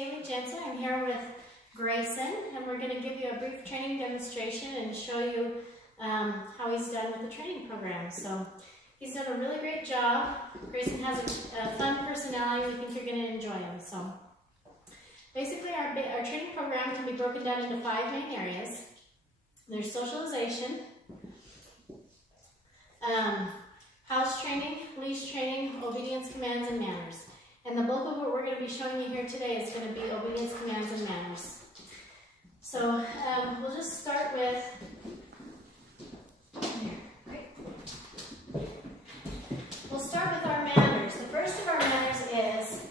I'm here with Grayson, and we're going to give you a brief training demonstration and show you how he's done with the training program. So he's done a really great job. Grayson has a fun personality. We think you're going to enjoy him. So basically our training program can be broken down into 5 main areas. There's socialization, house training, leash training, obedience, commands, and manners. And the bulk of what we're going to be showing you here today is going to be obedience, commands, and manners. So we'll just start with, we'll start with our manners. The first of our manners is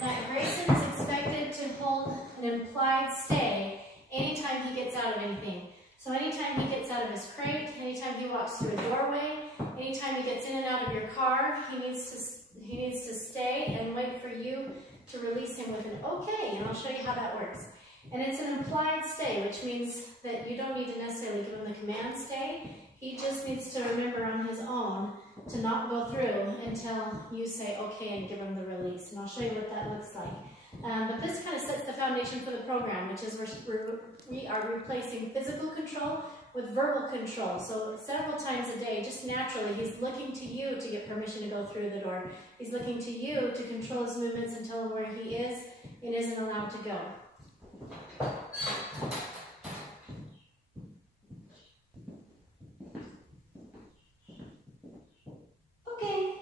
that Grayson is expected to hold an implied stay anytime he gets out of anything. So anytime he gets out of his crate, anytime he walks through a doorway, anytime he gets in and out of your car, he needs to stay and wait for you to release him with an okay, and I'll show you how that works. And it's an implied stay, which means that you don't need to necessarily give him the command stay. He just needs to remember on his own to not go through until you say okay and give him the release. And I'll show you what that looks like. But this kind of sets the foundation for the program, which is we are replacing physical control with verbal control. So several times a day, just naturally, he's looking to you to get permission to go through the door. He's looking to you to control his movements and tell him where he is and isn't allowed to go. Okay,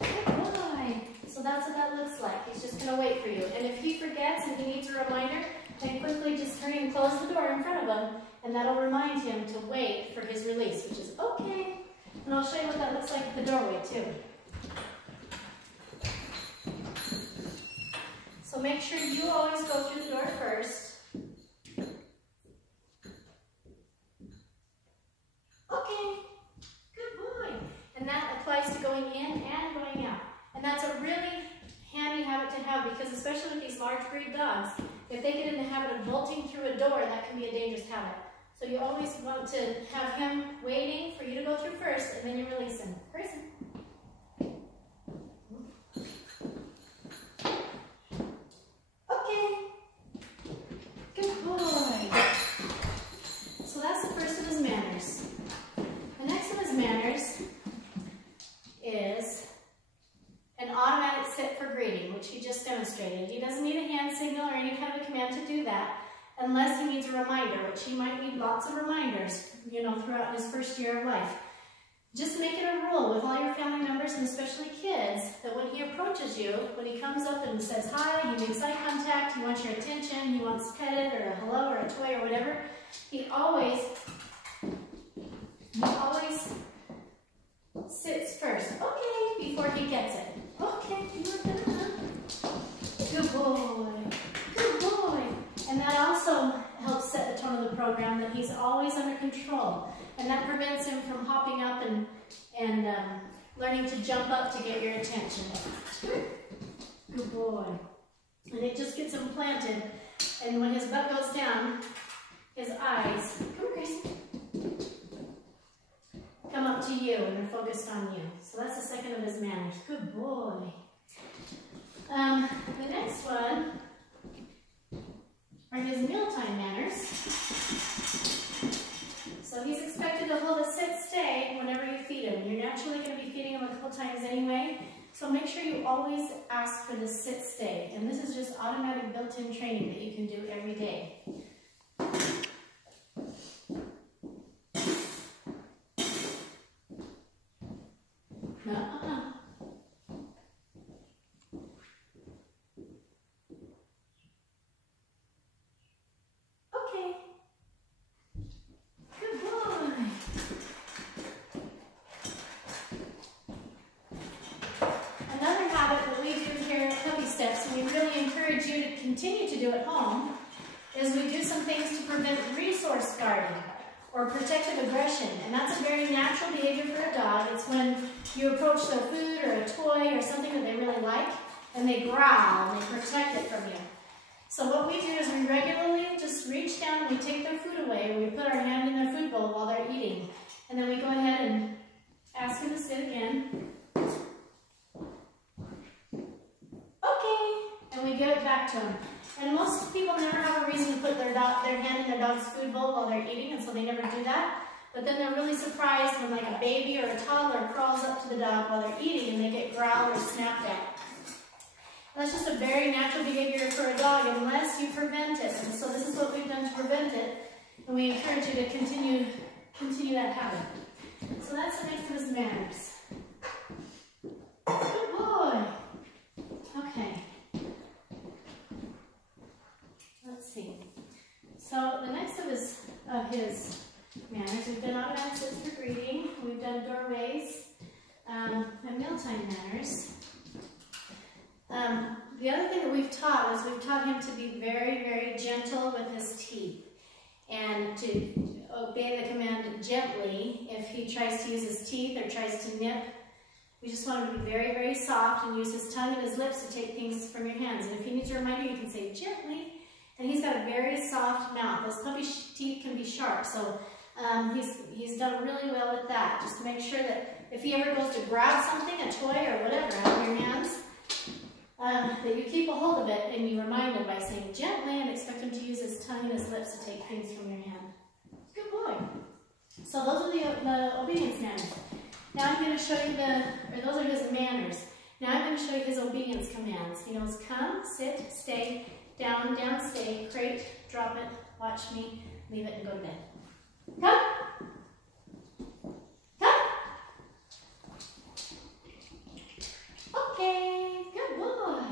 good boy. So that's what that looks like. He's just going to wait for you. And if he forgets and he needs a reminder, then quickly just hurry and close the door in front of him, and that'll remind him to wait for his release, which is okay. And I'll show you what that looks like at the doorway too. So make sure you always go through the door first. Okay, good boy. And that applies to going in and going out. And that's a really handy habit to have, because especially with these large breed dogs, if they get in the habit of bolting through a door, that can be a dangerous habit. So you always want to have him waiting for you to go through first, and then you release him. Grayson. Okay. Good boy. So that's the first of his manners. The next of his manners is an automatic sit for greeting, which he just demonstrated. He doesn't need a hand signal or any kind of a command to do that, unless he needs a reminder, which he might need lots of reminders, throughout his first year of life. Just make it a rule with all your family members, and especially kids, that when he approaches you, when he comes up and says hi, he makes eye contact, he wants your attention, he wants petted or a hello or a toy or whatever, he always sits first, okay, before he gets it. Okay, good boy, good boy. And that also helps set the tone of the program, that he's always under control. And that prevents him from hopping up and learning to jump up to get your attention. Good boy. And it just gets him planted. And when his butt goes down, his eyes, come here, Grayson, come up to you, and they're focused on you. So that's the second of his manners. Good boy. The next one are his mealtime manners. So he's expected to hold a sit-stay whenever you feed him. You're naturally going to be feeding him a couple times anyway, so make sure you always ask for the sit-stay. And this is just automatic built-in training that you can do every day. And we really encourage you to continue to do at home, is we do some things to prevent resource guarding or protective aggression. And that's a very natural behavior for a dog. It's when you approach their food or a toy or something that they really like, and they growl and they protect it from you. So what we do is we regularly just reach down and we take their food away, and we put our hand in their food bowl while they're eating. And then we go ahead and ask them to sit again. Okay. And we get it back back to him. And most people never have a reason to put their hand in their dog's food bowl while they're eating, and so they never do that. But then they're really surprised when like a baby or a toddler crawls up to the dog while they're eating and they get growled or snapped at. That's just a very natural behavior for a dog unless you prevent it. And so this is what we've done to prevent it. And we encourage you to continue that habit. So that's the next of his manners. Good boy. Okay. Let's see. So the next of his manners, we've done automatic sits for greeting, we've done doorways, and mealtime manners. The other thing that we've taught is we've taught him to be very, very gentle with his teeth and to obey the command gently if he tries to use his teeth or tries to nip. We just want him to be very, very soft and use his tongue and his lips to take things from your hands. And if he needs a reminder, you can say gently. And he's got a very soft mouth. Those puppy teeth can be sharp, so he's done really well with that. Just make sure that if he ever goes to grab something, a toy or whatever, out of your hands, that you keep a hold of it and you remind him by saying gently and expect him to use his tongue and his lips to take things from your hand. Good boy. So those are the obedience manners. Now I'm going to show you those are his manners. Now I'm going to show you his obedience commands. He knows come, sit, stay, down, down, stay, crate, drop it, watch me, leave it, and go to bed. Come. Come. Okay, good boy.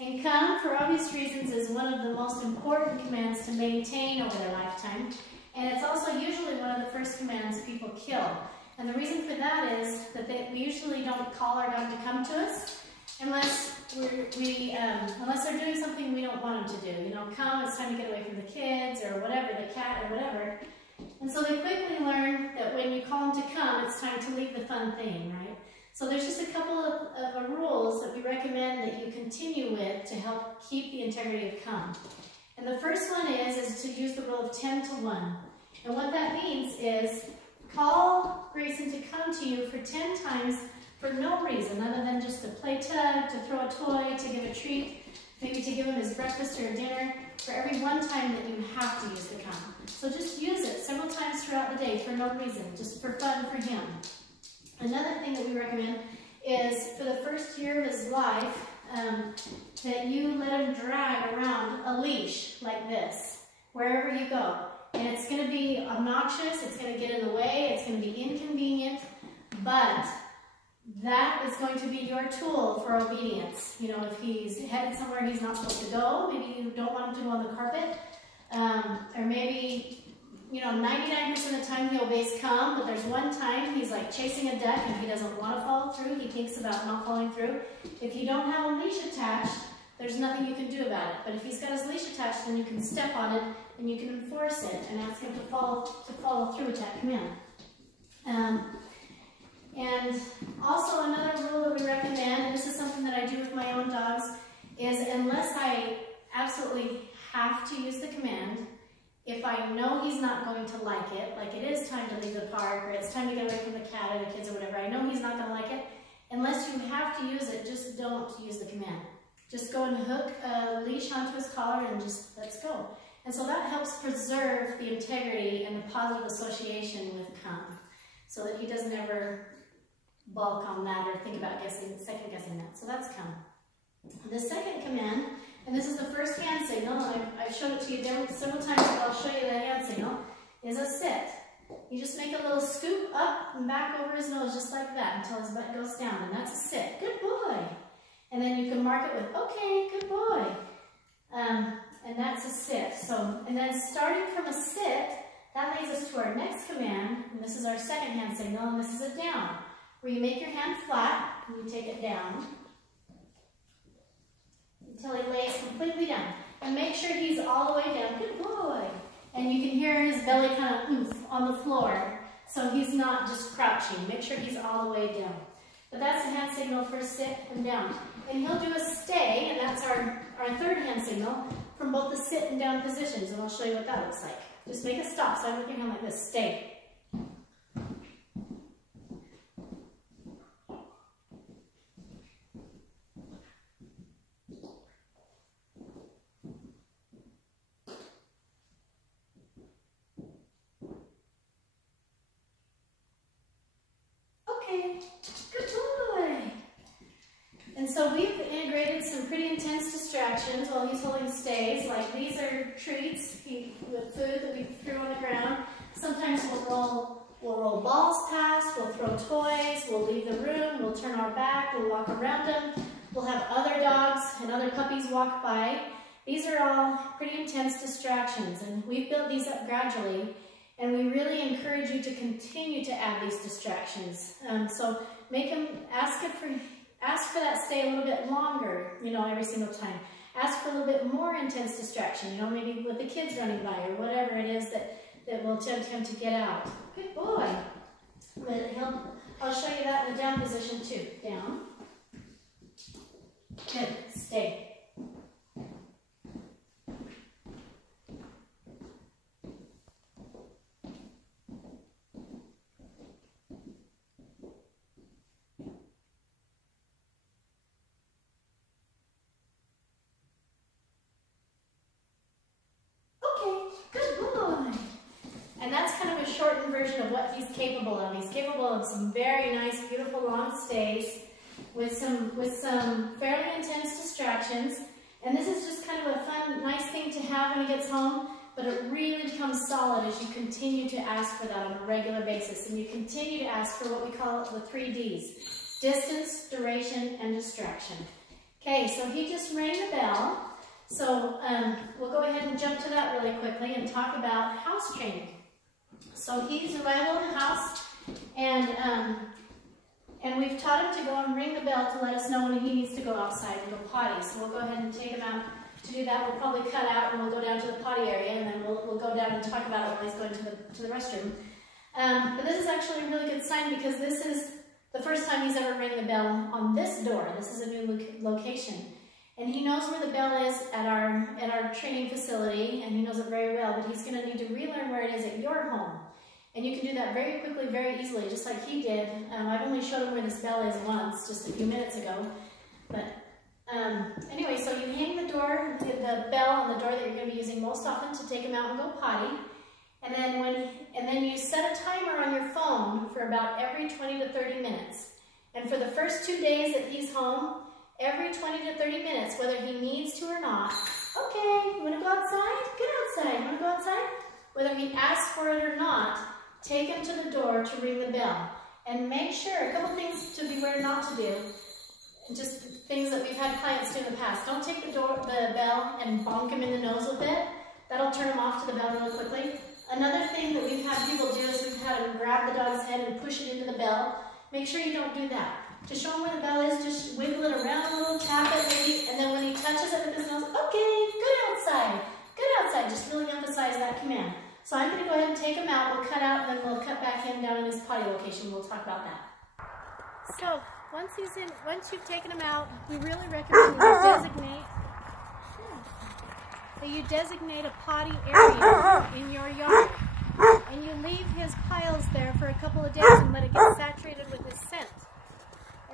And come, for obvious reasons, is one of the most important commands to maintain over their lifetime. And it's also usually one of the first commands people kill. And the reason for that is that we usually don't call our dog to come to us unless unless they're doing something we don't want them to do. You know, come, it's time to get away from the kids or whatever, the cat or whatever. And so they quickly learn that when you call them to come, it's time to leave the fun thing, right? So there's just a couple of rules that we recommend that you continue with to help keep the integrity of come. And the first one is to use the rule of 10 to 1. And what that means is call Grayson to come to you for 10 times for no reason other than just to play tug, to throw a toy, to give a treat, maybe to give him his breakfast or dinner, for every one time that you have to use the come. So just use it several times throughout the day for no reason, just for fun for him. Another thing that we recommend is for the first year of his life, that you let him drag around a leash like this, wherever you go. And it's going to be obnoxious, it's going to get in the way, it's going to be inconvenient, but that is going to be your tool for obedience. You know, if he's headed somewhere he's not supposed to go, maybe you don't want him to go on the carpet, or maybe, you know, 99% of the time he obeys come, but there's one time he's like chasing a duck and he doesn't want to follow through, he thinks about not following through. If you don't have a leash attached, there's nothing you can do about it. But if he's got his leash attached, then you can step on it and you can enforce it and ask him to follow through with that command. And also another rule that we recommend, and this is something that I do with my own dogs, is unless I absolutely have to use the command, if I know he's not going to like it is time to leave the park, or it's time to get away from the cat or the kids or whatever, I know he's not going to like it, unless you have to use it, just don't use the command. Just go and hook a leash onto his collar and just let's go. And so that helps preserve the integrity and the positive association with come, so that he doesn't ever balk on that or think about second guessing that. So that's come. The second command, and this is the first hand signal, and I've showed it to you several times, but I'll show you the hand signal, is a sit. You just make a little scoop up and back over his nose just like that until his butt goes down, and that's a sit. Good boy. And then you can mark it with, okay, good boy. And that's a sit. So, and then starting from a sit, that leads us to our next command, and this is our second hand signal, and this is a down, where you make your hand flat, and you take it down until he lays completely down. And make sure he's all the way down. Good boy. And you can hear his belly kind of oomph on the floor, so he's not just crouching. Make sure he's all the way down. But that's the hand signal for sit and down. And he'll do a stay, and that's our third hand signal from both the sit and down positions, and I'll show you what that looks like. Just make a stop sign with your hand like this, stay. Good boy. And so we've integrated some pretty intense distractions while he's holding stays. Like these are treats with food that we threw on the ground. Sometimes we'll roll balls past, we'll throw toys, we'll leave the room, we'll turn our back, we'll walk around them. We'll have other dogs and other puppies walk by. These are all pretty intense distractions, and we've built these up gradually, and we really encourage you to continue to add these distractions. So make them, ask for that stay a little bit longer, you know, every single time. Ask for a little bit more intense distraction, you know, maybe with the kids running by or whatever it is that will tempt him to get out. Good boy. But I'll show you that in the down position too. Down. Good. Stay. Version of what he's capable of. He's capable of some very nice, beautiful long stays with some fairly intense distractions. And this is just kind of a fun, nice thing to have when he gets home, but it really becomes solid as you continue to ask for that on a regular basis. And you continue to ask for what we call the 3 Ds: distance, duration, and distraction. Okay, so he just rang the bell. So we'll go ahead and jump to that really quickly and talk about house training. So he's arrival in the house, and we've taught him to go and ring the bell to let us know when he needs to go outside and go potty. So we'll go ahead and take him out to do that. We'll probably cut out and we'll go down to the potty area, and then we'll go down and talk about it while he's going to the restroom. But this is actually a really good sign because this is the first time he's ever rang the bell on this door. This is a new location. And he knows where the bell is at our training facility, and he knows it very well, but he's going to need to relearn where it is at your home. And you can do that very quickly, very easily, just like he did. I've only showed him where this bell is once, just a few minutes ago. But anyway, so you hang the bell on the door that you're going to be using most often to take him out and go potty. And then you set a timer on your phone for about every 20 to 30 minutes. And for the first 2 days that he's home, every 20 to 30 minutes, whether he needs to or not, okay, you want to go outside? Get outside. You want to go outside? Whether he asks for it or not, take him to the door to ring the bell. And make sure, a couple things to beware not to do, just things that we've had clients do in the past. Don't take the bell and bonk him in the nose with it. That'll turn him off to the bell really quickly. Another thing that we've had people do is we've had them grab the dog's head and push it into the bell. Make sure you don't do that. To show him where the bell is, just wiggle it around a little, tap it maybe, and then when he touches it with his nose, okay, good outside, good outside. Just really emphasize that command. So I'm going to go ahead and take him out. We'll cut out, and then we'll cut back in down in his potty location. We'll talk about that. So once you've taken him out, we really recommend that you designate a potty area in your yard, and you leave his piles there for a couple of days and let it get saturated with his scent.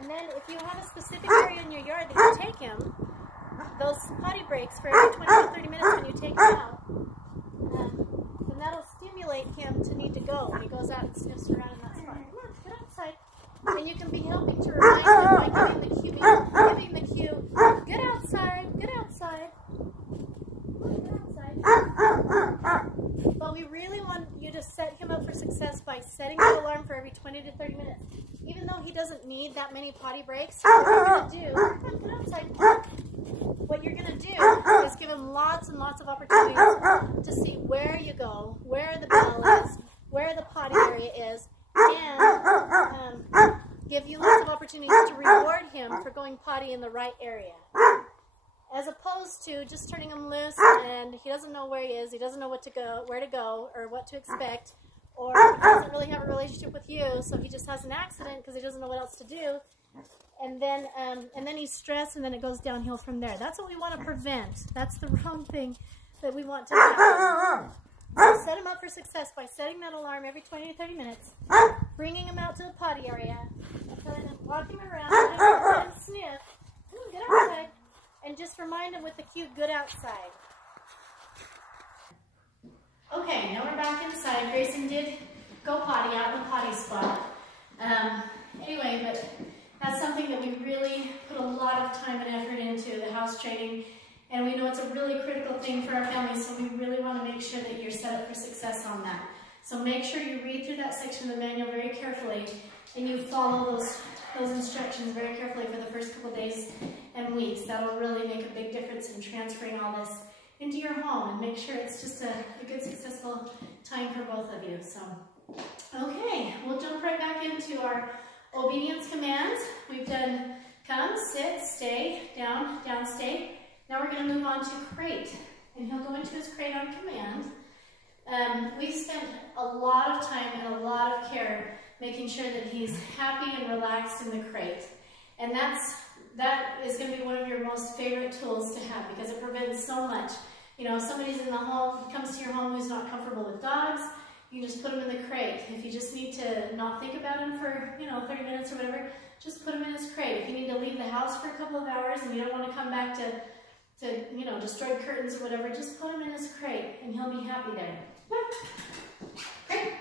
And then if you have a specific area in your yard that you take him, those potty breaks for every 20 to 30 minutes when you take him out, then that'll stimulate him to need to go when he goes out and sniffs around in that spot. Come on, get outside. And you can be helping to remind him by giving the cue, get outside, get outside. Get outside. But we really want you to set him up for success by setting the alarm for every 20 to 30 minutes. Even though he doesn't need that many potty breaks, what you're going to do, get outside. What you're going to do is give him lots and lots of opportunities to see where you go, where the bell is, where the potty area is, and give you lots of opportunities to reward him for going potty in the right area. As opposed to just turning him loose and he doesn't know where he is, he doesn't know where to go, or what to expect, or he doesn't really have a relationship with you, so he just has an accident because he doesn't know what else to do, and then he's stressed, and then it goes downhill from there. That's what we want to prevent. That's the wrong thing that we want to happen. So set him up for success by setting that alarm every 20 to 30 minutes, bringing him out to the potty area, walking him around, let him sniff, get outside, and just remind him with the cue, good outside. Okay, now we're back inside. Grayson did go potty out in the potty spot. Anyway, but that's something that we really put a lot of time and effort into, the house training. And we know it's a really critical thing for our families, so we really want to make sure that you're set up for success on that. So make sure you read through that section of the manual very carefully, and you follow those instructions very carefully for the first couple days and weeks. That'll really make a big difference in transferring all this into your home and make sure it's just a good, successful time for both of you. So, okay, we'll jump right back into our obedience commands. We've done come, sit, stay, down, down, stay. Now we're going to move on to crate, and he'll go into his crate on command. We've spent a lot of time and a lot of care making sure that he's happy and relaxed in the crate. And that is going to be one of your most favorite tools to have, because it prevents so much. You know, if somebody's in the home, comes to your home who's not comfortable with dogs, you just put him in the crate. If you just need to not think about him for, 30 minutes or whatever, just put him in his crate. If you need to leave the house for a couple of hours and you don't want to come back to destroy curtains or whatever, just put him in his crate and he'll be happy there. Crate. Crate.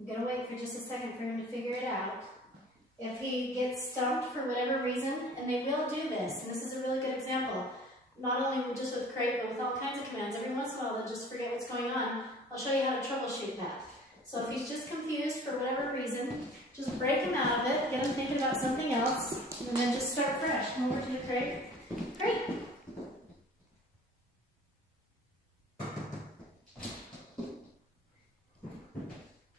I'm going to wait for just a second for him to figure it out. If he gets stumped for whatever reason, and they will do this, and this is a really good example, not only just with crate, but with all kinds of commands. Every once in a while, they'll just forget what's going on. I'll show you how to troubleshoot that. So if he's just confused for whatever reason, just break him out of it, get him thinking about something else, and then just start fresh. Come over to the crate. Crate.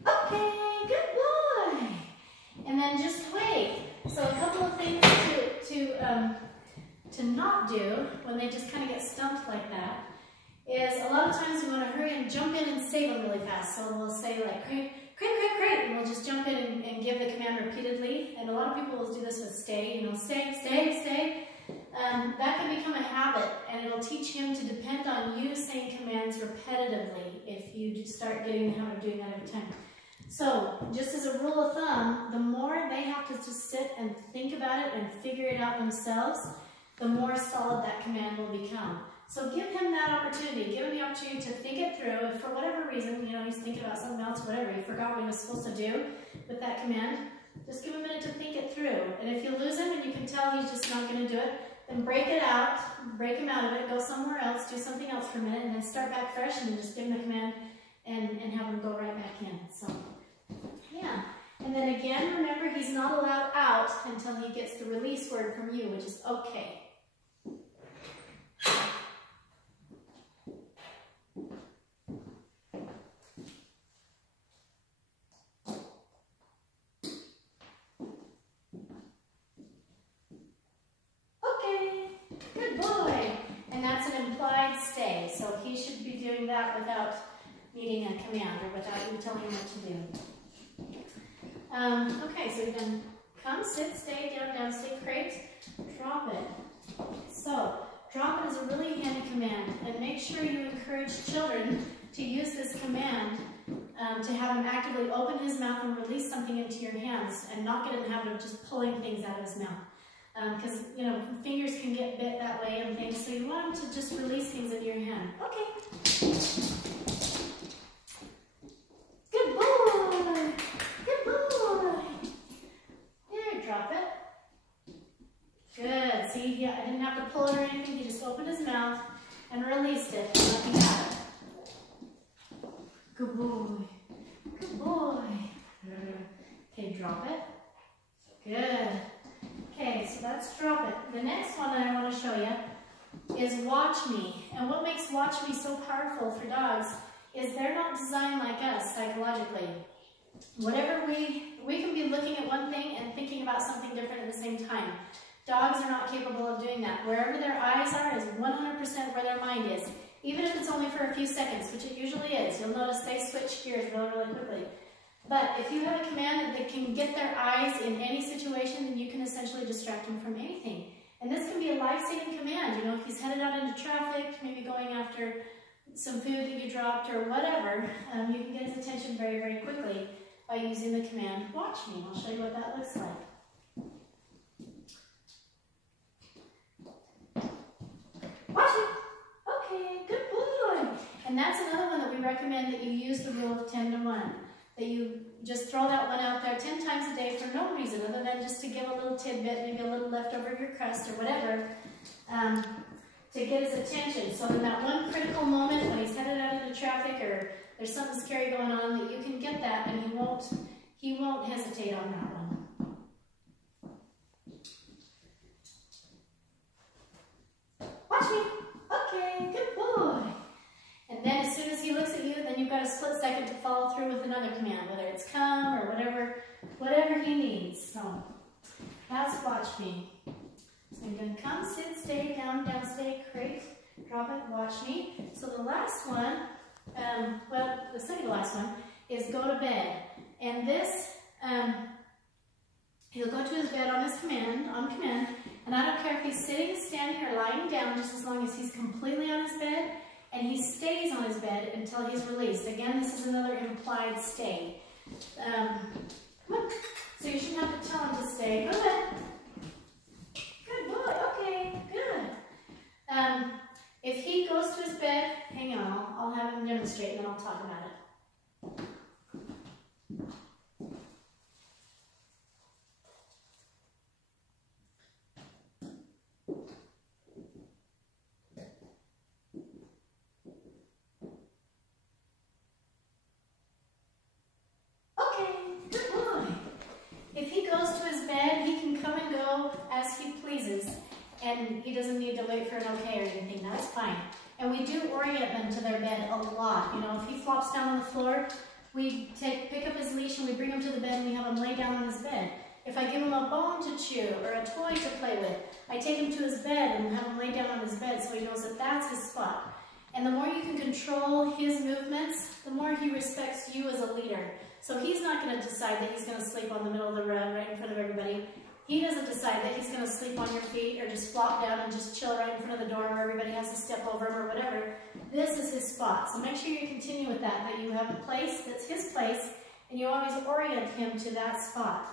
Okay, good boy. And then just wait. So a couple of things to not do when they just kind of get stumped like that is a lot of times we want to hurry and jump in and save them really fast. So we'll say like crate, crate, crate, crate, and we'll just jump in and give the command repeatedly. And a lot of people will do this with stay, stay, stay, stay. That can become a habit, and it'll teach him to depend on you saying commands repetitively if you just start getting the habit of doing that every time. So, just as a rule of thumb, the more they have to just sit and think about it and figure it out themselves, the more solid that command will become. So give him that opportunity. Give him the opportunity to think it through. If for whatever reason, he's thinking about something else, whatever, he forgot what he was supposed to do with that command, just give him a minute to think it through. And if you lose him and you can tell he's just not going to do it, then break it out, break him out of it, go somewhere else, do something else for a minute, and then start back fresh and then just give him the command and have him go right back in. So, yeah. And then again, remember, he's not allowed out until he gets the release word from you, which is okay. Without needing a command or without you telling him what to do. Okay, so we've done come, sit, stay, down, down, stay, crate, drop it. So, drop it is a really handy command, and make sure you encourage children to use this command to have him actively open his mouth and release something into your hands and not get in the habit of just pulling things out of his mouth. Because, fingers can get bit that way and things, so you want him to just release things into your hand. Okay. Good boy. Good boy. There, drop it. Good. See, yeah, I didn't have to pull it or anything. He just opened his mouth and released it. Nothing happened. Good boy. Good boy. Okay, drop it. Good. Okay, so that's drop it. The next one that I want to show you is watch me. And what makes watch me so powerful for dogs is they're not designed like us psychologically. Whatever we can be looking at one thing and thinking about something different at the same time. Dogs are not capable of doing that. Wherever their eyes are is 100% where their mind is. Even if it's only for a few seconds, which it usually is. You'll notice they switch gears really, really quickly. But if you have a command that can get their eyes in any situation, then you can essentially distract them from anything. And this can be a life-saving command. If he's headed out into traffic, maybe going after some food that you dropped or whatever, you can get his attention very, very quickly by using the command, watch me. I'll show you what that looks like. recommend that you use the rule of 10 to 1. That you just throw that one out there 10 times a day for no reason other than just to give a little tidbit, maybe a little left over your crust or whatever, to get his attention. So in that one critical moment when he's headed out into traffic or there's something scary going on, that you can get that and he won't hesitate on that one. Watch me. Okay, good boy. And then as soon as he looks at you, then you've got a split second to follow through with another command, whether it's come or whatever he needs. So that's watch me. So I'm going to come, sit, stay, down, stay, crate, drop it, watch me. So the last one, well, the second to last one is go to bed. And this, he'll go to his bed on command, and I don't care if he's sitting, standing, or lying down, just as long as he's completely on his bed, and he stays on his bed until he's released. Again, this is another implied stay. Come on. So you shouldn't have to tell him to stay. Go to bed. Good boy. Okay, good. If he goes to his bed, hang on, I'll have him demonstrate and then I'll talk about it. And he doesn't need to wait for an okay or anything, that's fine. And we do orient them to their bed a lot. You know, if he flops down on the floor, we pick up his leash and we bring him to the bed and we have him lay down on his bed. If I give him a bone to chew or a toy to play with, I take him to his bed and have him lay down on his bed so he knows that that's his spot. And the more you can control his movements, the more he respects you as a leader. So he's not going to decide that he's going to sleep on the middle of the rug right in front of everybody. He doesn't decide that he's going to sleep on your feet or just flop down and just chill right in front of the door where everybody has to step over him or whatever. This is his spot. So make sure you continue with that you have a place that's his place and you always orient him to that spot.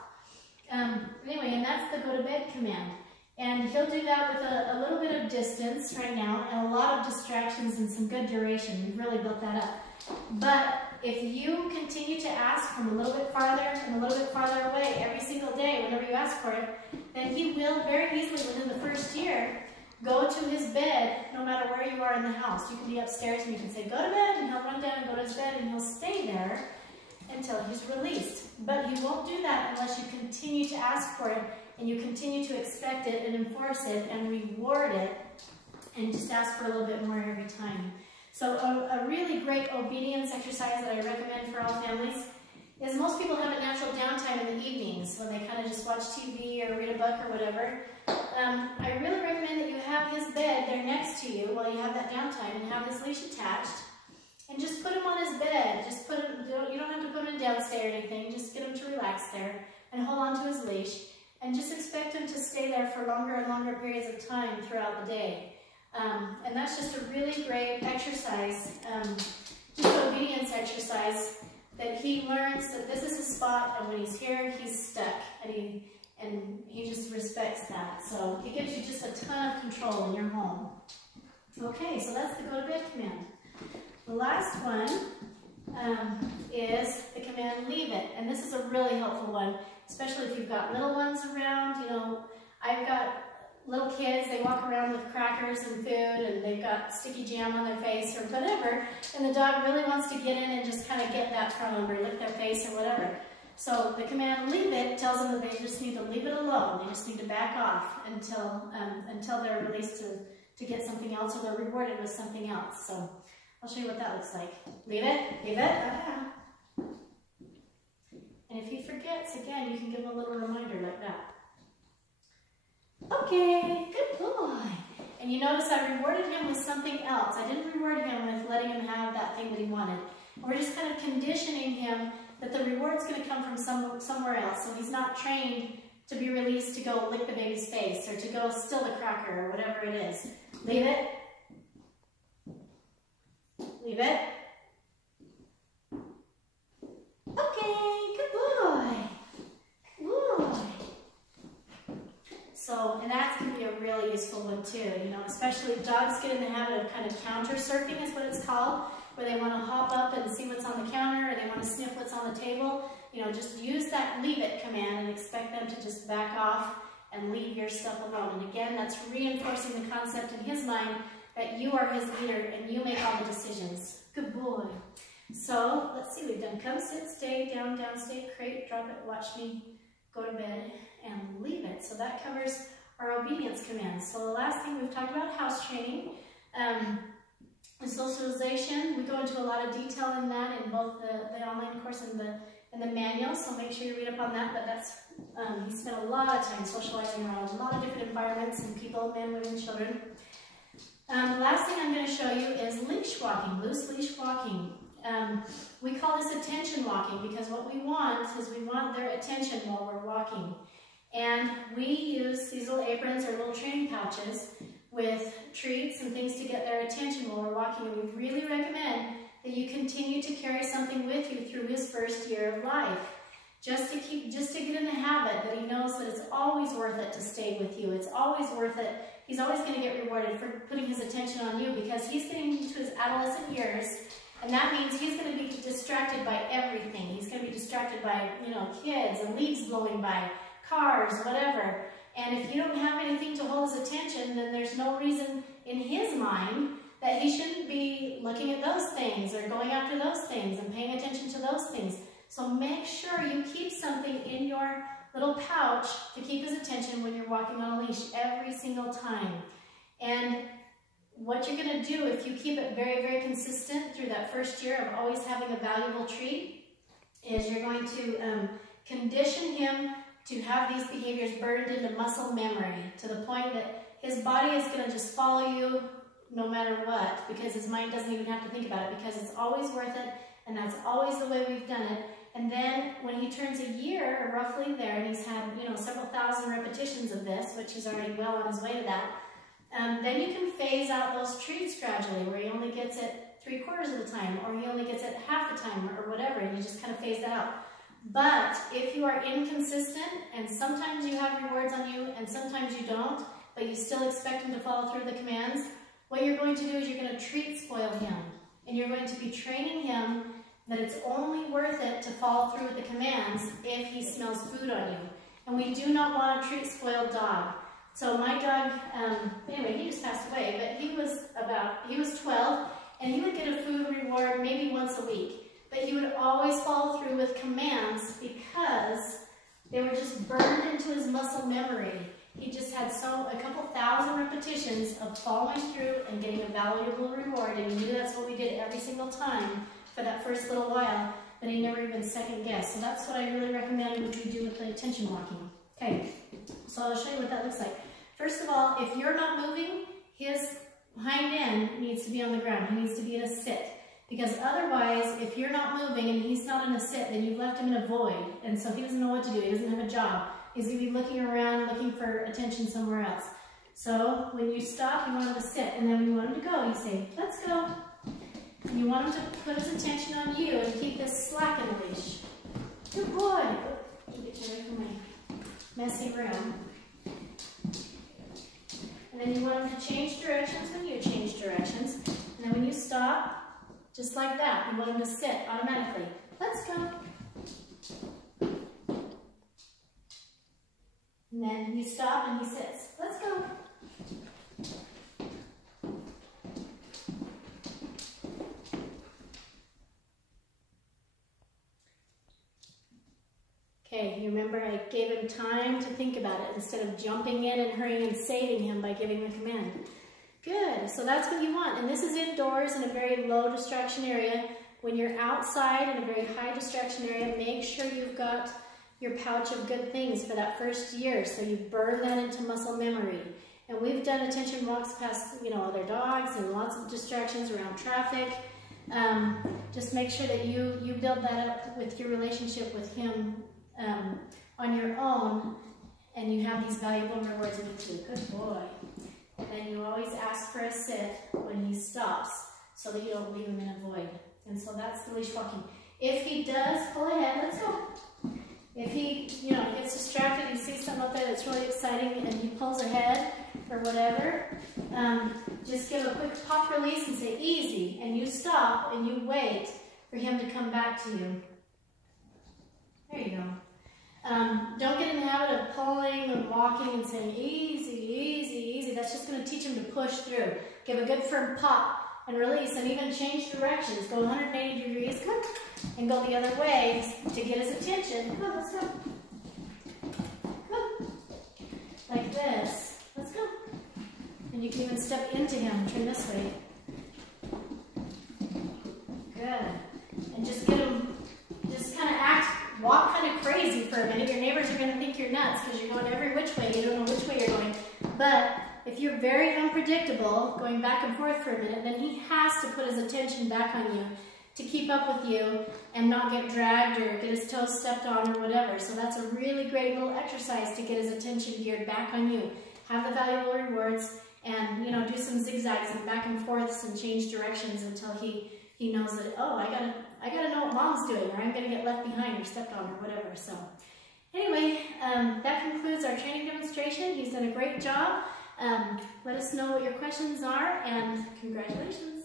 Anyway, and that's the go to bed command. And he'll do that with a little bit of distance right now and a lot of distractions and some good duration. We've really built that up. But if you continue to ask from a little bit farther and a little bit farther away every single day whenever you ask for it, then he will very easily within the first year go to his bed no matter where you are in the house. You can be upstairs and you can say go to bed and he'll run down and go to his bed and he'll stay there until he's released. But he won't do that unless you continue to ask for it and you continue to expect it and enforce it and reward it and just ask for a little bit more every time. So a really great obedience exercise that I recommend for all families is most people have a natural downtime in the evenings when they kind of just watch TV or read a book or whatever. I really recommend that you have his bed there next to you while you have that downtime and have his leash attached. And just put him on his bed. Just put him, you don't have to put him downstairs or anything. Just get him to relax there and hold on to his leash. And just expect him to stay there for longer and longer periods of time throughout the day. And that's just a really great exercise, just an obedience exercise that he learns that this is his spot, and when he's here, he's stuck, and he just respects that. So it gives you just a ton of control in your home. Okay, so that's the go to bed command. The last one is the command leave it, and this is a really helpful one, especially if you've got little ones around. You know, I've got little kids, they walk around with crackers and food and they've got sticky jam on their face or whatever, and the dog really wants to get in and just kind of get that from them or lick their face or whatever. So the command leave it tells them that they just need to leave it alone. They just need to back off until they're released to get something else or they're rewarded with something else. So I'll show you what that looks like. Leave it, leave it. And if he forgets, again, you can give him a little reminder like that. Okay, good boy. And you notice I rewarded him with something else. I didn't reward him with letting him have that thing that he wanted. And we're just kind of conditioning him that the reward's going to come from somewhere else. So he's not trained to be released to go lick the baby's face or to go steal the cracker or whatever it is. Leave it. Leave it. Okay, good boy. Good boy. So, and that's going to be a really useful useful one too, you know, especially dogs get in the habit of kind of counter surfing is what it's called, where they want to hop up and see what's on the counter, or they want to sniff what's on the table. You know, just use that leave it command and expect them to just back off and leave your stuff alone. And again, that's reinforcing the concept in his mind that you are his leader and you make all the decisions. Good boy. So let's see, we've done come, sit, stay, down, down, stay, crate, drop it, watch me, go to bed, and leave it. So that covers our obedience commands. So the last thing, we've talked about house training. And socialization, we go into a lot of detail in that in both the online course and the manual, so make sure you read up on that. But that's, he spent a lot of time socializing around a lot of different environments and people, men, women, children. The last thing I'm going to show you is leash walking, loose leash walking. We call this attention walking because what we want is we want their attention while we're walking. And we use these little aprons or little training pouches with treats and things to get their attention while we're walking. And we really recommend that you continue to carry something with you through his first year of life. Just to get in the habit that he knows that it's always worth it to stay with you. It's always worth it. He's always going to get rewarded for putting his attention on you because he's getting into his adolescent years, and that means he's going to be distracted by everything. He's going to be distracted by, you know, kids and leaves blowing by, cars, whatever. And if you don't have anything to hold his attention, then there's no reason in his mind that he shouldn't be looking at those things or going after those things and paying attention to those things. So make sure you keep something in your little pouch to keep his attention when you're walking on a leash every single time. And what you're going to do if you keep it very, very consistent through that first year of always having a valuable treat is you're going to condition him to have these behaviors burned into muscle memory to the point that his body is going to just follow you no matter what, because his mind doesn't even have to think about it, because it's always worth it, and that's always the way we've done it. And then when he turns a year, roughly there, and he's had, you know, several thousand repetitions of this, which he's already well on his way to that, then you can phase out those treats gradually, where he only gets it 3/4 of the time, or he only gets it half the time, or whatever, and you just kind of phase that out. But if you are inconsistent, and sometimes you have rewards on you, and sometimes you don't, but you still expect him to follow through the commands, what you're going to do is you're going to treat spoil him. And you're going to be training him that it's only worth it to follow through with the commands if he smells food on you. And we do not want a treat spoiled dog. So my dog, anyway, he just passed away, but he was 12, and he would get a food reward maybe once a week. But he would always follow through with commands because they were just burned into his muscle memory. He just had a couple thousand repetitions of following through and getting a valuable reward, and he knew that's what we did every single time for that first little while, but he never even second guessed. So that's what I really recommend you do with the attention walking. Okay, so I'll show you what that looks like. First of all, if you're not moving, his hind end needs to be on the ground. He needs to be in a sit. Because otherwise, if you're not moving and he's not in a sit, then you've left him in a void. And so he doesn't know what to do. He doesn't have a job. He's going to be looking around, looking for attention somewhere else. So when you stop, you want him to sit. And then when you want him to go, you say, let's go. And you want him to put his attention on you and keep this slack in the leash. Good boy. Get you away from my messy room. And then you want him to change directions when you change directions. And then when you stop, just like that, you want him to sit automatically. Let's go. And then you stop and he sits. Let's go. Okay, you remember I gave him time to think about it instead of jumping in and hurrying and saving him by giving the command. Good, so that's what you want. And this is indoors in a very low distraction area. When you're outside in a very high distraction area, make sure you've got your pouch of good things for that first year, so you burn that into muscle memory. And we've done attention walks past, you know, other dogs and lots of distractions around traffic. Just make sure that you build that up with your relationship with him on your own, and you have these valuable rewards with you. Good boy. And then you always ask for a sit when he stops so that you don't leave him in a void. And so that's the leash walking. If he does pull ahead, let's go. If he, you know, gets distracted, he sees something out there that's really exciting and he pulls ahead, or whatever, just give a quick pop release and say easy, and you stop and you wait for him to come back to you. There you go. Don't get in the habit of pulling and walking and saying easy, easy, easy. That's just going to teach him to push through. Give a good firm pop and release, and even change directions. Go 180 degrees, come on, and go the other way to get his attention. Come on, let's go. Come on. Like this. Let's go. And you can even step into him. Turn this way. Good. And just get him, just kind of walk kind of crazy for a minute. Your neighbors are going to think you're nuts because you're going every which way. You don't know which way you're going. But if you're very unpredictable, going back and forth for a minute, then he has to put his attention back on you to keep up with you and not get dragged or get his toes stepped on or whatever. So that's a really great little exercise to get his attention geared back on you. Have the valuable rewards and, you know, do some zigzags and back and forths and change directions until he knows that, oh, I gotta know what mom's doing, or I'm gonna get left behind or stepped on or whatever. So anyway, that concludes our training demonstration. He's done a great job. Let us know what your questions are, and congratulations.